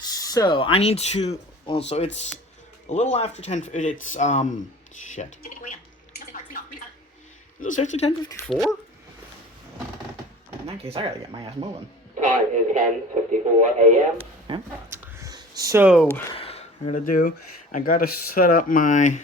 So I need to. Well, so it's a little after 10. It's shit. Is it actually 10:54? In that case, I gotta get my ass moving. Time is 10:54 a.m. Okay. So I gotta set up my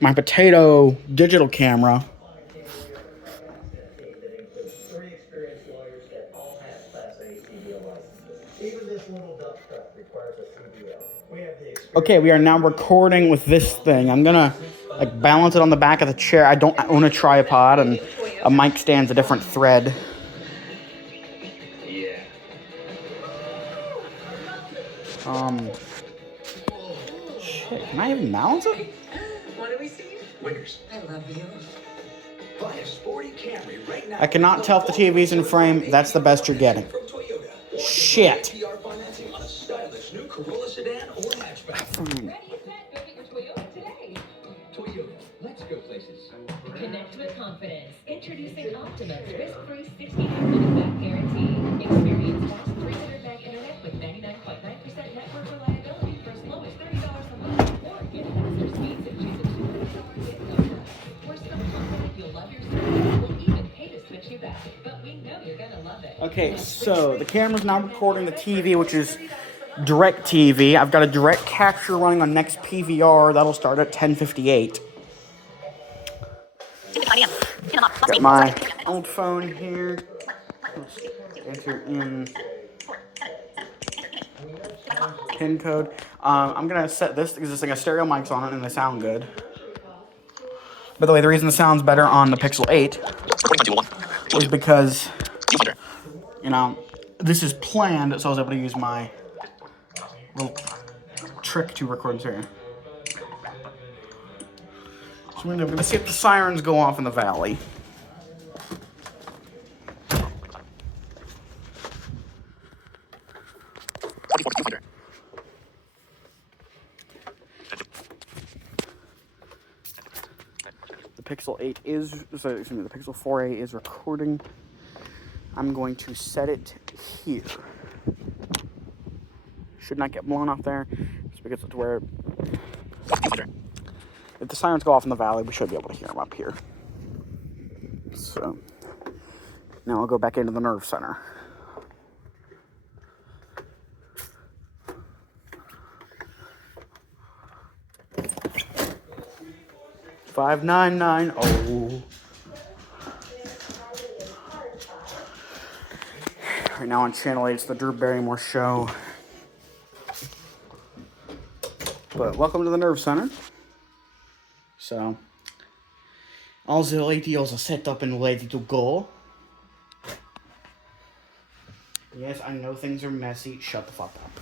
potato digital camera. Okay, we are now recording with this thing. I'm gonna like balance it on the back of the chair. I don't own a tripod, and a mic stand's a different thread. Shit, can I even balance it? What do we see? Winners. I love you. Buy a sporty Camry right now. I cannot tell if the TV's in frame. That's the best you're getting. Shit. Let's go places. Connect with confidence. Introducing Optimus risk-free 60-day money-back guarantee. Experience fast 300 meg internet with 99.9% network reliability for as low as $30 a month, or get faster speeds if choose a $200 with no charge. We're so confident you'll love your service. We'll even pay to switch you back, but we know you're gonna love it. Okay, so the camera's now recording the TV, which is direct TV. I've got a direct capture running on next PVR. That'll start at 10:58. Got my old phone here. Enter in PIN code. I'm gonna set this because this thing has stereo mics on it and they sound good. By the way, the reason the sound's better on the Pixel 8 is because, you know, this is planned, so I was able to use my little trick to record here. So we're gonna see if the sirens go off in the valley. The Pixel 8 is, so excuse me, the Pixel 4a is recording. I'm going to set it here. Should not get blown off there, just because it's where. If the sirens go off in the valley, we should be able to hear them up here. So, now I'll go back into the nerve center. $5,990. Right now on Channel 8, it's the Drew Barrymore Show. But welcome to the nerve center. So, all the LEDs are set up and ready to go. Yes, I know things are messy. Shut the fuck up.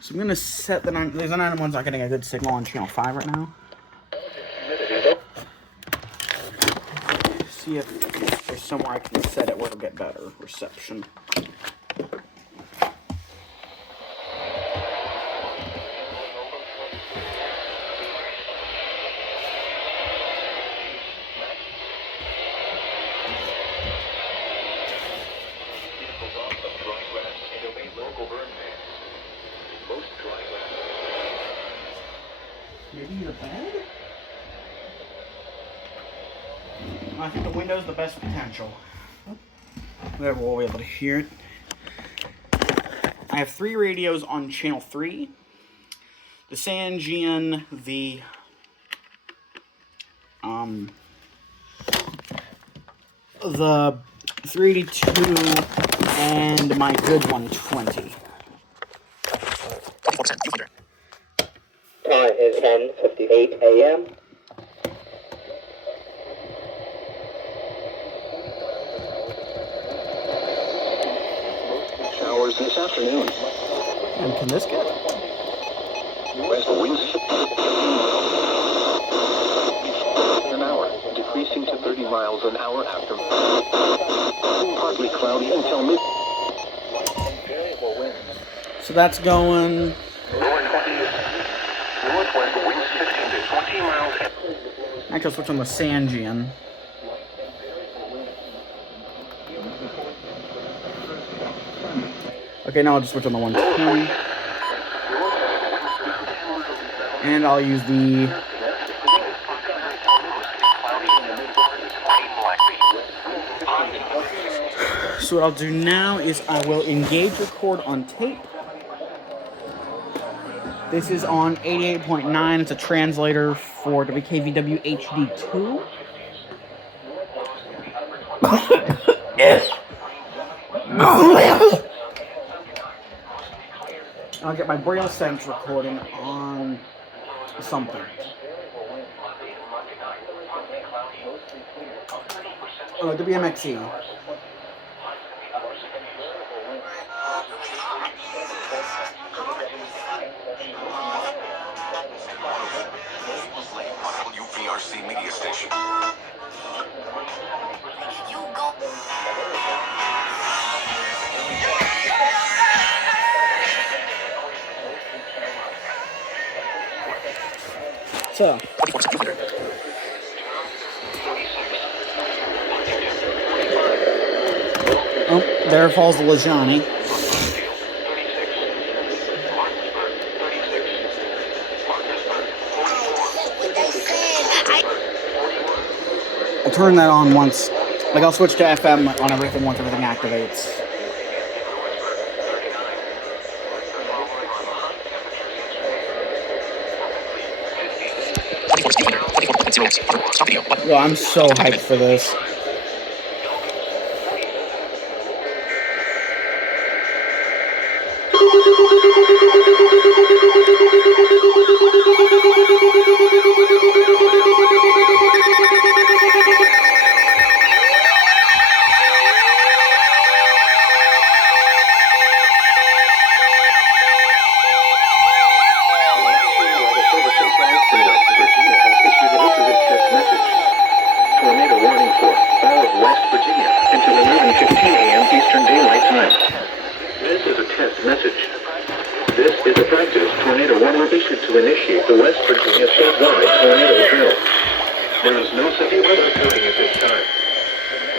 So I'm gonna set the 9. There's a 9-1's not getting a good signal on channel 5 right now. See if there's somewhere I can set it where it'll get better reception. Maybe your bed? I think the window's the best potential. There we'll be able to hear it. I have 3 radios on channel 3. The Sangean, the the 382, and my good 120. Time is 10:58 a.m. Showers this afternoon. And can this get? West winds an hour, decreasing to 30 miles an hour after. Partly cloudy until mid. So that's going. Northwest winds 15 to 20 miles. Actually, I'll switch on the Sangean. Okay, now I'll just switch on the 120. And I'll use the... So what I'll do now is I will engage record on tape. This is on 88.9. It's a translator for WKVW HD2. I'll get my Braille Sense recording on something. WMXE. UPRC media station. So. Oh, there falls the Lajani. I'll turn that on once. Like, I'll switch to FM on everything once everything activates. Yo, I'm so hyped for this.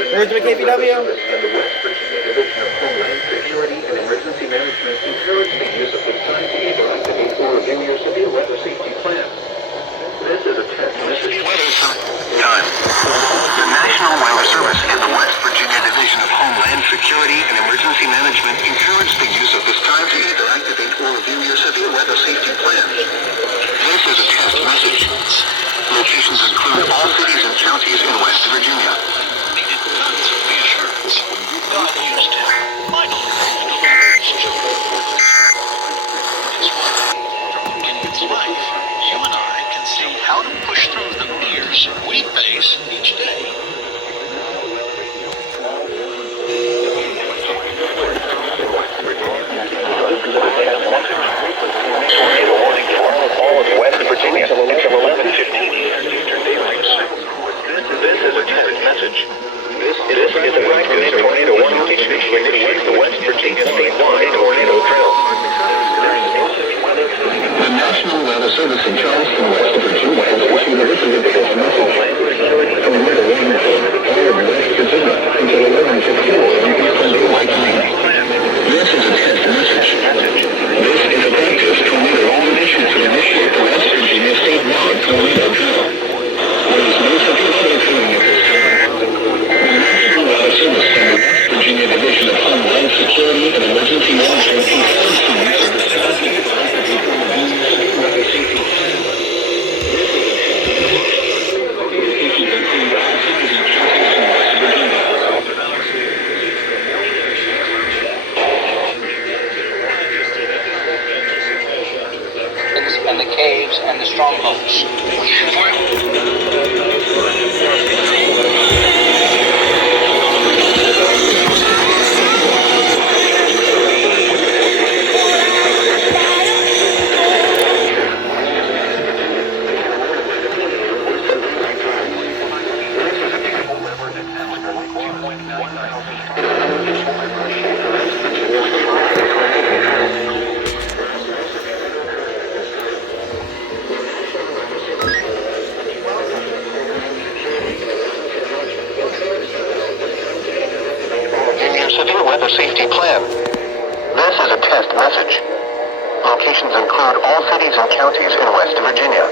There's the KPW. And the West Virginia Division of Homeland Security and Emergency Management encourage the use of this time to either activate or review your severe weather safety plan. This is a test message. Time. The National Weather Service and the West Virginia Division of Homeland Security and Emergency Management encourage the use of this time to either activate or review your severe weather safety plan. This is a test message. Locations include all cities and counties in West Virginia. Needed tons of reassurance. God used him. Finally, in its life, you and I can see how to push through the fears we face each day. Tornado warning for all of West Virginia until 11:15 Eastern Daylight Time. This is a test message. This is a practice tornado warning issued to initiate the West Virginia statewide tornado drill. The National Weather Service in Charleston, West Virginia, has issued a test message. Tornado warning for all of West Virginia until 11:15 Eastern Daylight Time. This is a test message. This is a practice tornado warning issued to initiate the West Virginia statewide tornado drill. There is no severe weather occurring at this time. The National Weather Service and the West Virginia Division of Homeland Security and Emergency Management encourage the use of this time to activate or review your severe weather safety plan. This is a test message. Locations include all cities and counties in West Virginia. And the caves and the strongholds. Severe weather safety plan. This is a test message. Locations include all cities and counties in West Virginia.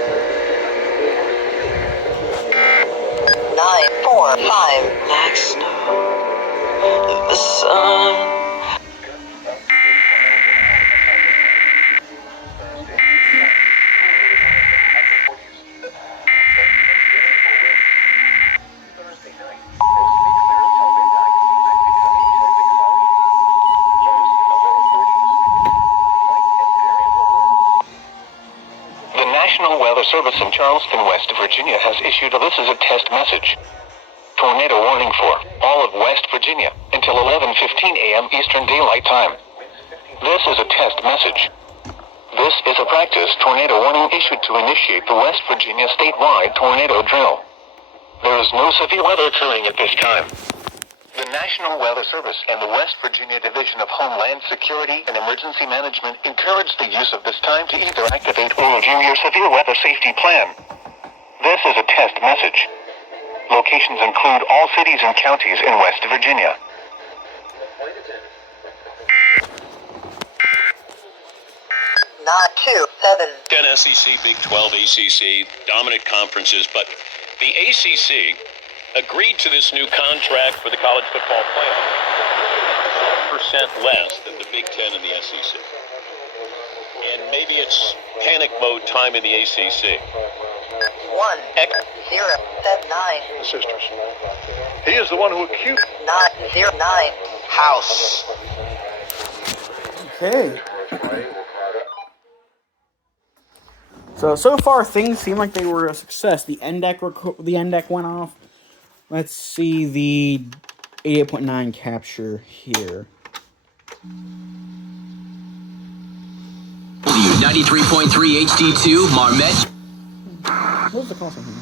945. Like snow in the sun. The National Weather Service in Charleston, West Virginia has issued this is a test message. Tornado warning for all of West Virginia until 11:15 a.m. Eastern Daylight Time. This is a test message. This is a practice tornado warning issued to initiate the West Virginia statewide tornado drill. There is no severe weather occurring at this time. The National Weather Service and the West Virginia Division of Homeland Security and Emergency Management encourage the use of this time to either activate or review your severe weather safety plan. This is a test message. Locations include all cities and counties in West Virginia. Not 2-7. 10 SEC, Big 12 ACC, dominant conferences, but the ACC agreed to this new contract for the college football playoff. 12% less than the Big 10 and the SEC. And maybe it's panic mode time in the ACC. 1079. The sisters. He is the one who accused 909. House. Okay. So far things seem like they were a success. The NDEC went off. Let's see the 88.9 capture here. 93.3 HD2 Marmet. What was the call sign here?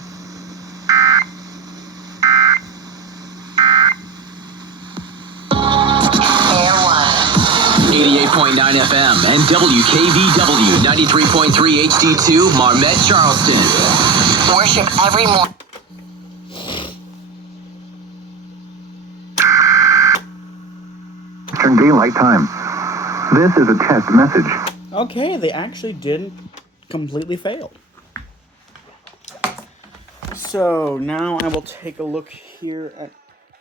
Air 1. 88.9 FM and WKVW 93.3 HD2 Marmet, Charleston. Worship every morning. Eastern Daylight Time. This is a test message. Okay, they actually didn't completely fail. So now I will take a look here at,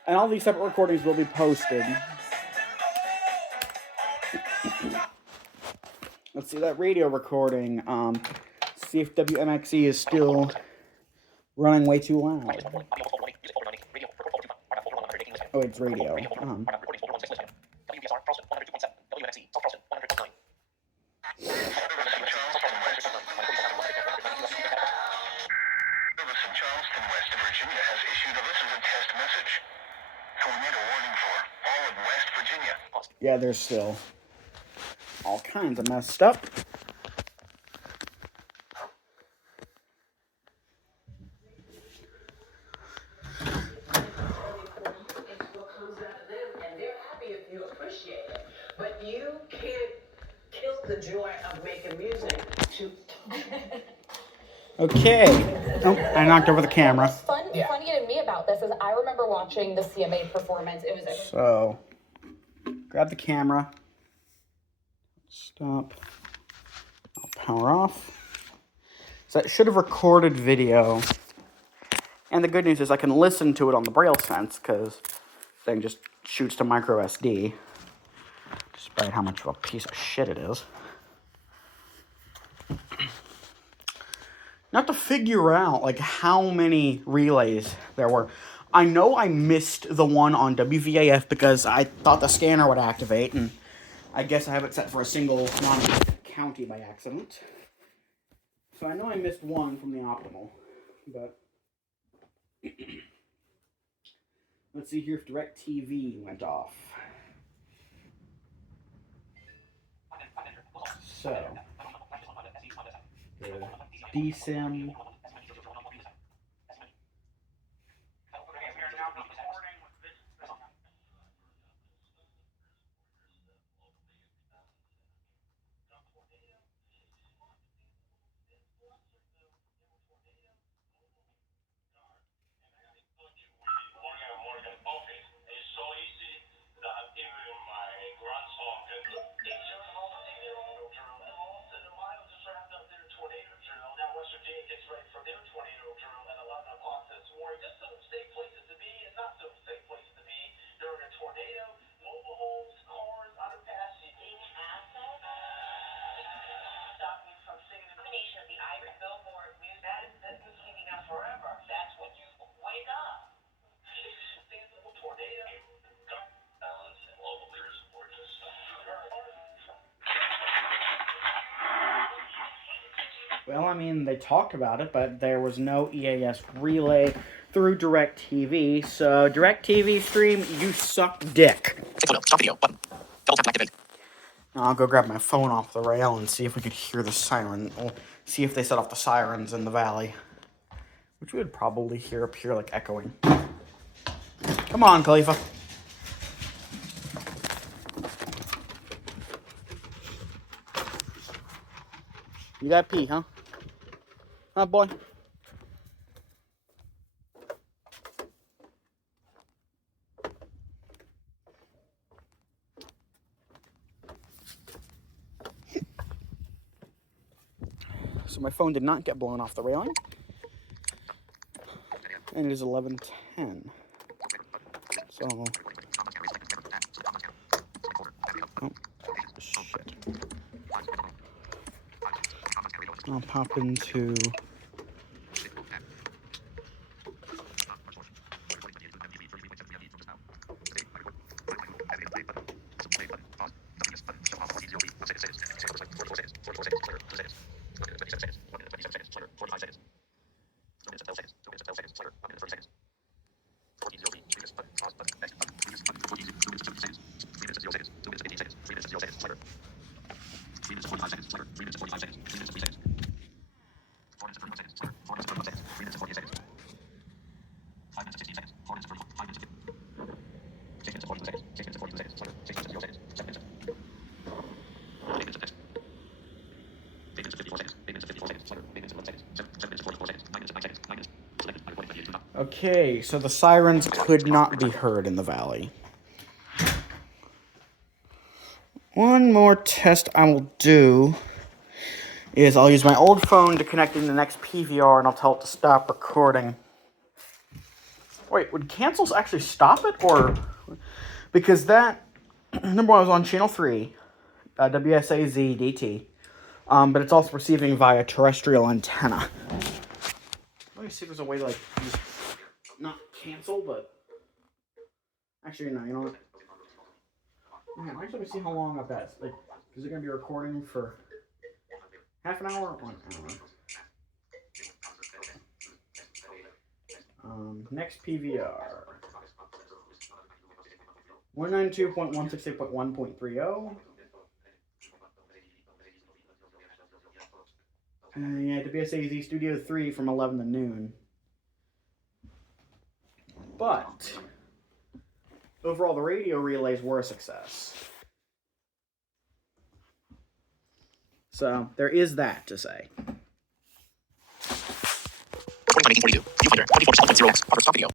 and all these separate recordings will be posted. Let's see that radio recording. See if WMXE is still running way too loud. Oh, it's radio. Yeah, they're still all kinds of messed up. But you can't kill the joy of making music. Okay. Oh, I knocked over the camera. Fun to me about this is I remember watching the CMA performance. It was So, grab the camera. Stop. I'll power off. So that should have recorded video. And the good news is I can listen to it on the Braille Sense because the thing just shoots to micro SD. Despite how much of a piece of shit it is. Not to figure out like how many relays there were. I know I missed the one on WVAF because I thought the scanner would activate, and I guess I have it set for a single county by accident. So I know I missed one from the optimal, but let's see here if DirecTV went off. So, the DSIM. Well, I mean, they talked about it, but there was no EAS relay through DirecTV. So, DirecTV stream, you suck dick. Stop video. Button. Double tap to activate. Now, I'll go grab my phone off the rail and see if we could hear the siren. Or see if they set off the sirens in the valley. Which we would probably hear up here, like, echoing. Come on, Khalifa. You gotta pee, huh? Huh, boy? So my phone did not get blown off the railing. And it is 11:10. So... oh, shit. I'll pop into... Okay, so the sirens could not be heard in the valley. One more test I will do is I'll use my old phone to connect in the next PVR and I'll tell it to stop recording. Wait, would cancels actually stop it? Or... because that... number one, I was on channel 3, WSAZ DT, but it's also receiving via terrestrial antenna. Let me see if there's a way to, like, just not cancel, but... actually, no, you know what? Man, actually, let me see how long I've got. Like, is it going to be recording for half an hour or 1 hour? Next PVR. 192.168.1.30. Yeah, WSAZ Studio 3 from 11 to noon. But overall, the radio relays were a success. So, there is that to say. 1942. Viewfinder 24.0x. Stop video.